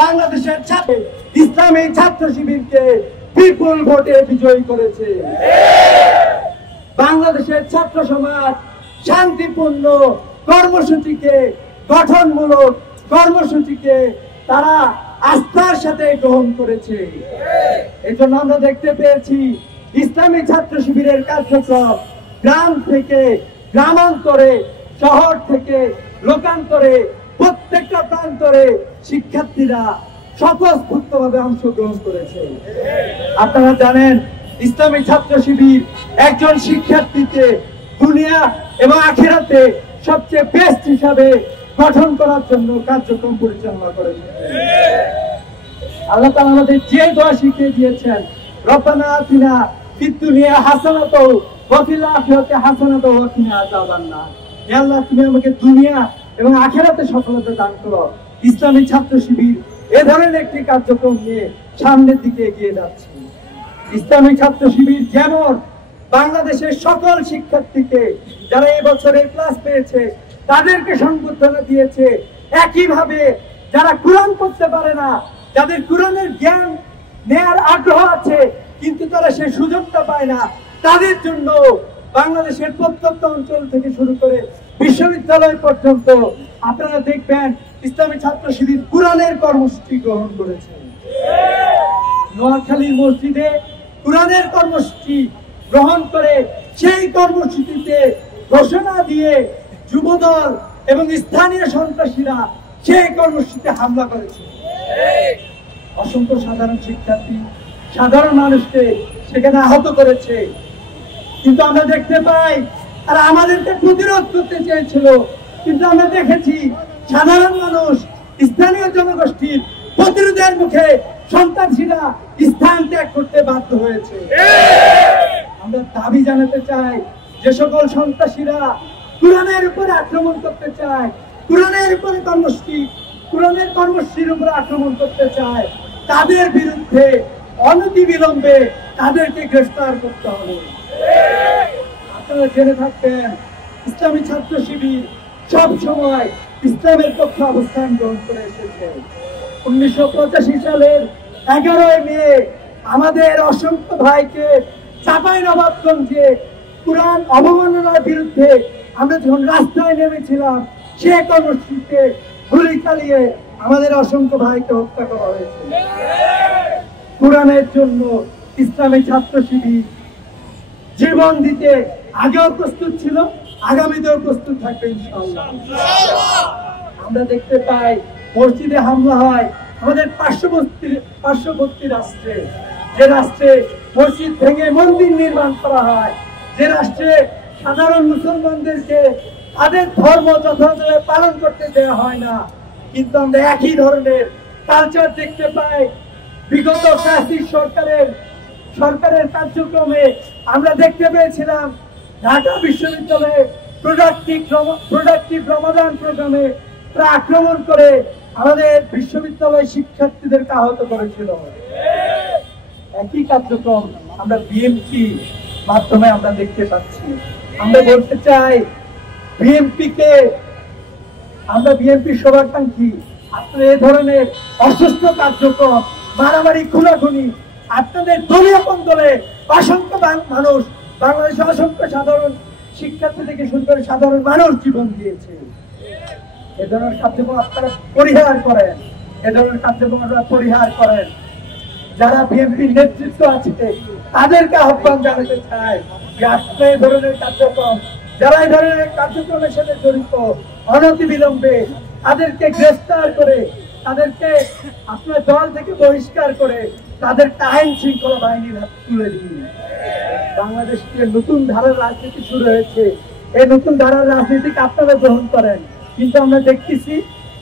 বাংলাদেশের ছাত্র ইসলামী ছাত্র শিবিরকে বিপুল ভোটে বিজয়ী করেছে। বাংলাদেশের ছাত্র সমাজ শান্তিপূর্ণ কর্মসূচিকে, গঠনমূলক কর্মসূচিকে তারা আস্থার সাথে গ্রহণ করেছে। এজন্য আমরা দেখতে পেয়েছি ইসলামী ছাত্র শিবিরের কার্যক্রম গ্রাম থেকে গ্রামান্তরে, শহর থেকে লোকান্তরে, প্রত্যেকটা প্রান্তরে শিক্ষার্থীরা স্বতঃস্ফূর্তভাবে অংশগ্রহণ করেছে। আপনারা জানেন ইসলামী ছাত্র শিবির একজন শিক্ষার্থীকে দুনিয়া এবং আখিরাতে সবচেয়ে বেস্ট হিসাবে গঠন করার জন্য কার্যক্রম পরিচালনা করেছে। আল্লাহ তাআলা আমাদের যে দোয়া শিখিয়ে দিয়েছেন, রব্বানা আতিনা ফিদ দুনিয়া হাসানাতাও ওয়া ফিল আখিরাতি হাসানাতাও ওয়া কিনা আযাবান্নার। হে আল্লাহ, তুমি আমাকে দুনিয়া এবং আখিরাতে সফলতা দান করো। ইসলামী ছাত্র শিবির এ ধরনের একটি কার্যক্রম নিয়ে সামনের দিকে এগিয়ে যাচ্ছে। ইসলামী ছাত্র শিবির যেমন বাংলাদেশের সকল শিক্ষার্থীকে যারা এই বছরের ক্লাস পেয়েছে তাদেরকে সংবর্ধনা দিয়েছে, একইভাবে যারা কোরআন পড়তে পারে না, যাদের কোরআনের জ্ঞান নেয়ার আগ্রহ আছে কিন্তু তারা সেই সুযোগটা পায় না, তাদের জন্য বাংলাদেশের প্রত্যন্ত অঞ্চল থেকে শুরু করে বিশ্ববিদ্যালয় পর্যন্ত আপনারা দেখবেন ইসলামী ছাত্র শিবির কোরআনের কর্মসূচি গ্রহণ করেছে। নোয়াখালীর মসজিদে কোরআনের কর্মসূচি গ্রহণ করে সেই কর্মসূচিতে ঘোষণা দিয়ে যুবদল এবং স্থানীয় সন্ত্রাসীরা সেই কর্মসূচিতে হামলা করেছে। অসংখ্য সাধারণ শিক্ষার্থী, সাধারণ মানুষকে সেখানে আহত করেছে। কিন্তু আমরা দেখতে পাই আর আমাদেরকে প্রতিরোধ করতে চেয়েছিল, কিন্তু আমরা দেখেছি সাধারণ মানুষ, স্থানীয় জনগোষ্ঠীর প্রতিরোধের মুখে সন্ত্রাসীরা স্থান ত্যাগ করতে বাধ্য হয়েছে। আমরা দাবি জানাতে চাই, যে সকল সন্ত্রাসীরা কোরআনের উপরে আক্রমণ করতে চায়, কোরআনের উপরে কোরআনের কর্মসূচির উপরে আক্রমণ করতে চায়, তাদের বিরুদ্ধে অনতিবিলম্বে তাদেরকে গ্রেফতার করতে হবে। আপনারা জেনে থাকবেন ইসলামী ছাত্র শিবির সব সময় ইসলামের পক্ষে অবস্থান গ্রহণ করে এসেছে। 1985 সালের 11 মে আমাদের অসংখ্য ভাইকে চাঁপাইনবাবগঞ্জে কোরআন অবমাননার বিরুদ্ধে আমরা যখন রাস্তায় নেমেছিলাম, সে কর্মসূচিতে গুলি চালিয়ে আমাদের অসংখ্য ভাইকে হত্যা করা হয়েছে। কোরআনের জন্য ইসলামী ছাত্র শিবির জীবন দিতে আগেও প্রস্তুত ছিল, আগামীতেও প্রস্তুত থাকবে ইনশাআল্লাহ। আমরা দেখতে পাই মসজিদে হামলা হয় আমাদের পার্শ্ববর্তী রাষ্ট্রে, যে রাষ্ট্রে মসজিদ ভেঙে মন্দির নির্মাণ করা হয়, যে রাষ্ট্রে সাধারণ মুসলমানদেরকে তাদের ধর্ম যথাযথভাবে পালন করতে দেওয়া হয় না। কিন্তু আমরা একই ধরনের কালচার দেখতে পাই বিগত ফ্যাসিস্ট সরকারের কার্যক্রমে। আমরা দেখতে পেয়েছিলাম ঢাকা বিশ্ববিদ্যালয়ে প্রোডাক্টিভ রমাদান প্রোগ্রামে তারা আক্রমণ করে আমাদের বিশ্ববিদ্যালয় শিক্ষার্থীদেরকে আহত করেছিল। একই কার্যক্রম আমরা বিএমপি মাধ্যমে আমরা দেখতে পাচ্ছি। আমরা বলতে চাই বিএমপি শুভাকাঙ্ক্ষী, আপনারা এই ধরনের অসুস্থ কার্যক্রম, মারামারি, খুনাখুনি, আপনাদের দলীয় দলে অসংখ্য মানুষ, বাংলাদেশের অসংখ্য সাধারণ শিক্ষার্থী থেকে শুরু করে সাধারণ মানুষ জীবন দিয়েছে। এ ধরনের কার্যক্রম আপনারা পরিহার করেন। যারা বিএনপির নেতৃত্ব আছে তাদেরকে আহ্বান জানাতে চাই যে আপনারা এই ধরনের কার্যক্রম, যারা এই ধরনের কার্যক্রমের সাথে জড়িত, অনতিবিলম্বে তাদেরকে গ্রেফতার করে, তাদেরকে আপনার দল থেকে বহিষ্কার করে তাদেরকে আইন শৃঙ্খলা বাহিনীর হাতে তুলে দিন। বাংলাদেশে নতুন ধারার রাজনীতি শুরু হয়েছে, এই নতুন ধারার রাজনীতিকে আপনারা গ্রহণ করেন, কিন্তু আমরা দেখতেছি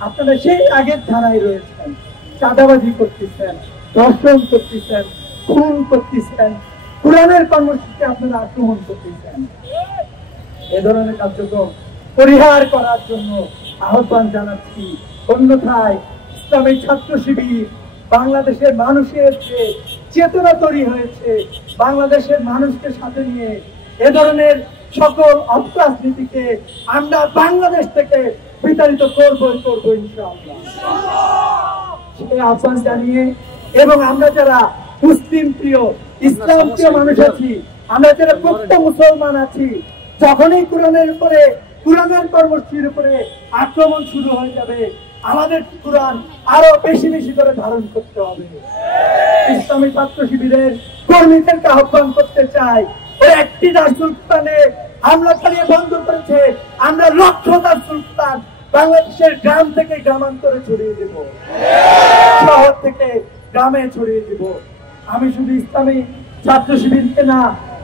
আপনারা সেই আগের ধারায় রয়েছেন, চাঁদাবাজি করতেছেন, ধর্ষণ করতেছেন, খুন করতেছেন, কোরআনের কর্মসূচিতে আপনারা আক্রমণ করতেছেন। এ ধরনের কার্যক্রম পরিহার করার জন্য আহ্বান জানাচ্ছি। অন্যথায় ইসলামী ছাত্র শিবির বাংলাদেশের মানুষের যে চেতনা তৈরি হয়েছে, বাংলাদেশের মানুষকে সাথে নিয়ে এ ধরনের সকল অপরাজনীতিকে আমরা বাংলাদেশ থেকে বিতাড়িত করবো ইনশাআল্লাহ। সেই আহ্বান জানিয়ে, এবং আমরা যারা মুসলিম প্রিয় ইসলাম প্রিয় মানুষ আছি, আমরা যারা প্রকৃত মুসলমান আছি, যখনই কোরআনের উপরে কোরআনের কর্মসূচির উপরে আক্রমণ শুরু হয়ে যাবে, আমাদের কোরআন আরো বেশি বেশি করে ধারণ করতে হবে। ইসলামী ছাত্র শিবিরের কর্মীদেরকে আহ্বান করতে চাই, ওই একটি সুলতানে হামলা চালিয়ে বন্ধ করেছে, আমরা লক্ষদার সুলতান বাংলাদেশের গ্রাম থেকে গ্রামান্তরে ছড়িয়ে দেব, শহর থেকে গ্রামে ছড়িয়ে দেব। আমি শুধু ইসলামী ছাত্র শিবিরকে না,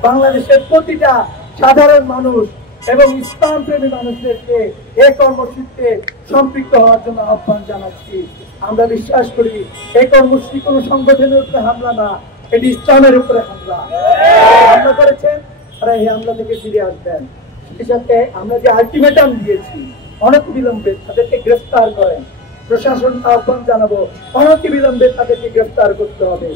বাংলাদেশের প্রতিটা সাধারণ মানুষ এবং ইসলাম প্রেমী মানুষদেরকে এই কর্মসূচিতে সম্পৃক্ত হওয়ার জন্য আহ্বান জানাচ্ছি। আমরা বিশ্বাস করি এই কর্মসূচি কোন সংগঠনের উপরে হামলা না, এটি ইসলামের উপরে হামলা। হামলা করেছেন, আর এই হামলা থেকে ফিরে আসবেন। সেই সাথে আমরা যে আলটিমেটাম দিয়েছি, অনতিবিলম্বে তাদেরকে গ্রেফতার করেন। প্রশাসন আহ্বান জানাবো, অনতিবিলম্বে তাদেরকে গ্রেফতার করতে হবে।